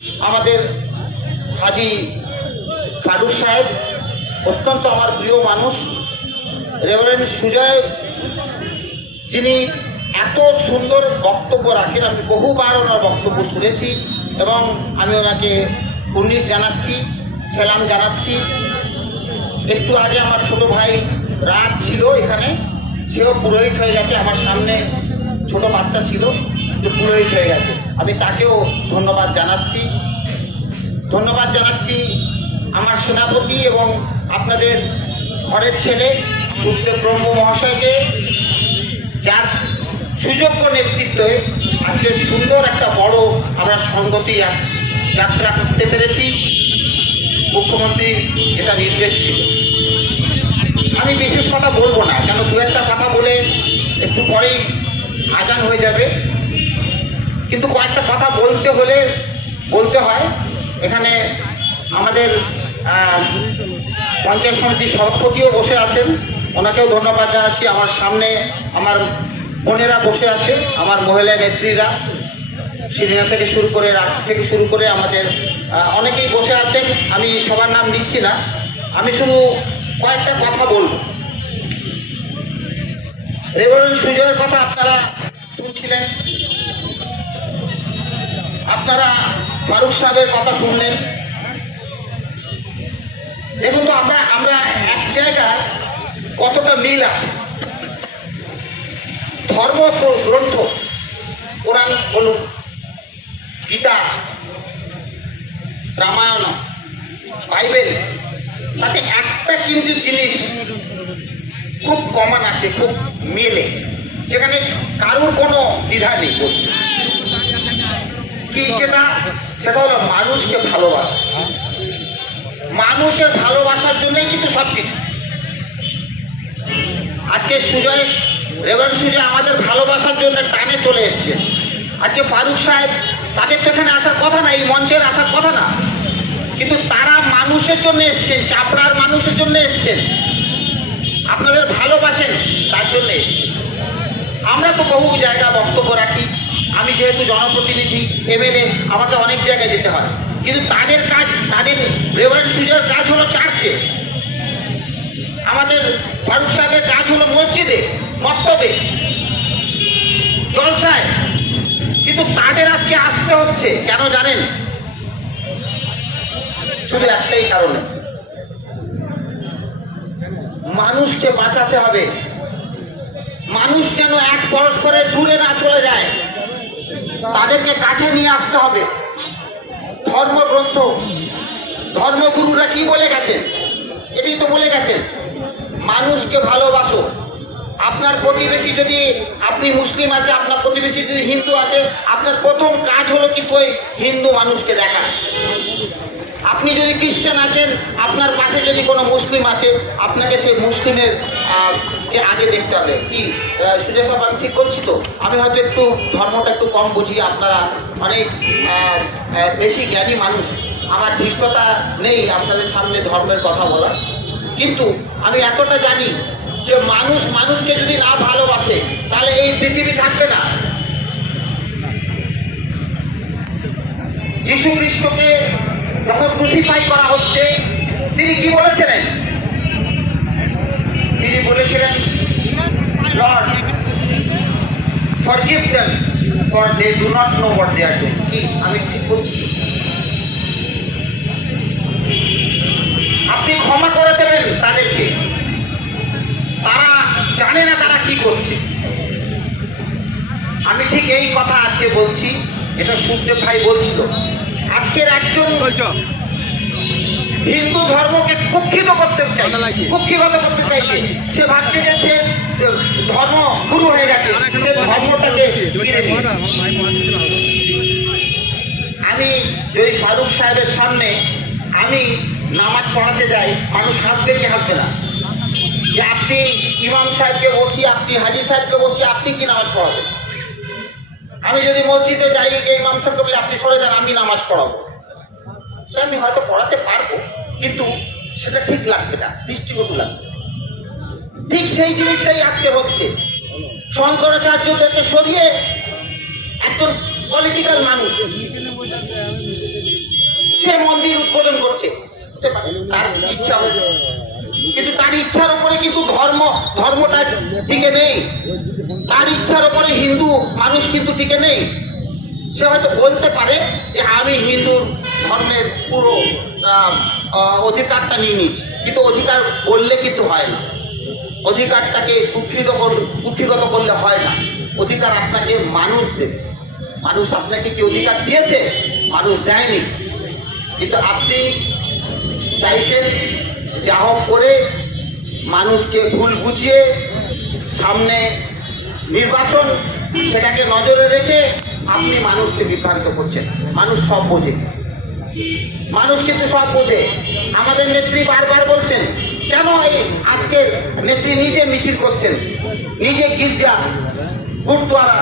আমাদের হাজি ফারুক সাহেব, অত্যন্ত আমার প্রিয় মানুষ, রেভারেন্ড সুজয়, যিনি এত সুন্দর বক্তব্য রাখেন। আমি বহুবার ওনার বক্তব্য শুনেছি এবং আমি ওনাকে উন্নিশ জানাচ্ছি, সালাম জানাচ্ছি। একটু আগে আমার ছোট ভাই রাত ছিল এখানে, সেও পুরোহিত হয়ে গেছে। আমার সামনে ছোট বাচ্চা ছিল পুরোহিত হয়ে গেছে। আমি তাকেও ধন্যবাদ জানাচ্ছি। ধন্যবাদ জানাচ্ছি আমার সেনাপতি এবং আপনাদের ঘরের ছেলে সুখদেব ব্রহ্ম মহাশয়কে, যার সুযোগ্য নেতৃত্বে আজকে সুন্দর একটা বড় আমরা সংগতি যাত্রা করতে পেরেছি। মুখ্যমন্ত্রী এটা নির্দেশ ছিল। আমি বিশেষ কথা বলব না, কেন দু একটা কথা বলে একটু পরেই আজান হয়ে যাবে। কিন্তু কয়েকটা কথা বলতে হলে বলতে হয়। এখানে আমাদের পঞ্চায়েত সমিতির সভাপতিও বসে আছেন। ওনাকেও ধন্যবাদ জানাচ্ছি। আমার সামনে আমার বোনেরা বসে আছে, আমার মহিলা নেত্রীরা। সিরিয়া থেকে শুরু করে রাত থেকে শুরু করে আমাদের অনেকেই বসে আছেন। আমি সবার নাম নিচ্ছি না। আমি শুধু কয়েকটা কথা বলব। রেভারেন্ড সুজয়ের কথা আপনারা শুনছিলেন। আপনারা ফারুক সাহেবের কথা শুনলেন দেখুন তো, আমরা আমরা এক জায়গায় কতটা মিল আছে ধর্ম গ্র- গ্রন্থ, কোরআন, বলুন, গীতা, রামায়ণ, বাইবেল, তাতে একটা কিন্তু জিনিস খুব কমন আছে, খুব মেলে, যেখানে কারোর কোনো দ্বিধা নেই। কি সেটা সেটা হলো মানুষকে ভালোবাসা। মানুষের ভালোবাসার জন্যই কিন্তু সব কিছু আজকে সুজয় রেভারেন্ড সুজয় আমাদের ভালোবাসার জন্য টানে চলে এসছে। আজকে ফারুক সাহেব তাদের তো এখানে আসার কথা না, এই মঞ্চের আসার কথা না। কিন্তু তারা মানুষের জন্য এসছেন, চাপড়ার মানুষের জন্য এসছেন। আপনাদের ভালোবাসেন, তার জন্য এসছেন। আমরা তো বহু জায়গা বক্তব্য রাখি। আমি যেহেতু জনপ্রতিনিধি এমএলএ আমাকে অনেক জায়গায় যেতে হয়। কিন্তু তাদের কাজ, তাদের রেভারেন্ড সুজয়ের কাজ হলো চার্চে। আমাদের ফারুক সাহেবের কাজ হলো মসজিদে, মক্তবে, জলসায়। কিন্তু তাদের আজকে আসতে হচ্ছে, কেন জানেন? শুধু একটাই কারণে। মানুষকে বাঁচাতে হবে। মানুষ যেন এক পরস্পরের দূরে না চলে যায়। তাদেরকে কাছে নিয়ে আসতে হবে। ধর্মগ্রন্থ, ধর্মগুরুরা কি বলে গেছেন? এটাই তো বলে গেছেন। মানুষকে ভালোবাসো। আপনার প্রতিবেশী যদি, আপনি মুসলিম আছে, আপনার প্রতিবেশী যদি হিন্দু আছে, আপনার প্রথম কাজ হলো কি ওই হিন্দু মানুষকে দেখা। আপনি যদি খ্রিস্টান আছেন, আপনার পাশে যদি কোনো মুসলিম আছে, আপনাকে সেই মুসলিমের কে আগে দেখতে হবে। কি সুজয় আমি ঠিক বলছি তো? আমি হয়তো একটু ধর্মটা একটু কম বুঝি, আপনারা অনেক বেশি জ্ঞানী মানুষ। আমার ধৃষ্টতা নেই আপনাদের সামনে ধর্মের কথা বলার। কিন্তু আমি এতটা জানি যে মানুষ মানুষকে যদি না ভালোবাসে, তাহলে এই পৃথিবী থাকবে না। যিশু খ্রিস্টকে যখন ক্রুসিফাই করা হচ্ছে, তিনি কি বলেছিলেন? তিনি বলেছিলেন Lord forgive them for they do not know what they are doing কি? আমি ঠিক বলছি। আপনি ক্ষমা করে দেবেন তাদেরকে। তারা জানে না তারা কি করছে। আমি ঠিক এই কথা আজকে বলছি এটা সুখদেব ভাই বলছিল। আজকের একজন হিন্দু ধর্মকে কুক্ষিত করতে চাই। কুক্ষিগত করতে চাইছে সে যে সে ধর্ম গুরু হয়ে গেছে। সে ধর্মটাকে আমি যদি ফারুক সাহেবের সামনে আমি নামাজ পড়াতে যাই মানুষ হাসবে কি হাসবে না? যে আপনি ইমাম সাহেবকে বসি আপনি হাজি সাহেবকে বসি আপনি কি নামাজ পড়াবেন? আমি যদি মসজিদে যাই যে ইমাম সাহেবকে বলি আপনি সরে যান আমি নামাজ পড়াবো। সে আমি হয়তো পড়াতে পারব কিন্তু সেটা ঠিক লাগবে না, দৃষ্টিকটু লাগবে। ঠিক সেই জিনিসটাই আজকে হচ্ছে। শঙ্করাচার্যদেরকে সরিয়ে একজন পলিটিক্যাল মানুষ হতে পারে, তার ইচ্ছা হয়েছে। কিন্তু তার ইচ্ছার উপরে কিন্তু ধর্ম, ধর্মটা টিকে নেই। তার ইচ্ছার উপরে হিন্দু মানুষ কিন্তু টিকে নেই। সে হয়তো বলতে পারে যে আমি হিন্দু ধর্মের পুরো অধিকারটা নিয়ে নিয়েছি। কিন্তু অধিকার বললে কিন্তু হয় না। অধিকারটাকে কুক্ষিত কর- কুক্ষিগত করলে হয় না। অধিকার আপনাকে মানুষ দেবে। মানুষ আপনাকে কি অধিকার দিয়েছে? মানুষ দেয়নি। কিন্তু আপনি চাইছেন যা হোক করে মানুষকে ভুল বুঝিয়ে সামনে নির্বাচন, সেটাকে নজরে রেখে আপনি মানুষকে বিভ্রান্ত করছেন। মানুষ সব বোঝে। মানুষ কিন্তু সব বোঝে? আমাদের নেত্রী বারবার বলছেন, কেন এই আজকের নেত্রী নিজে মিছিল করছেন? নিজে গির্জা গুরুদ্বারা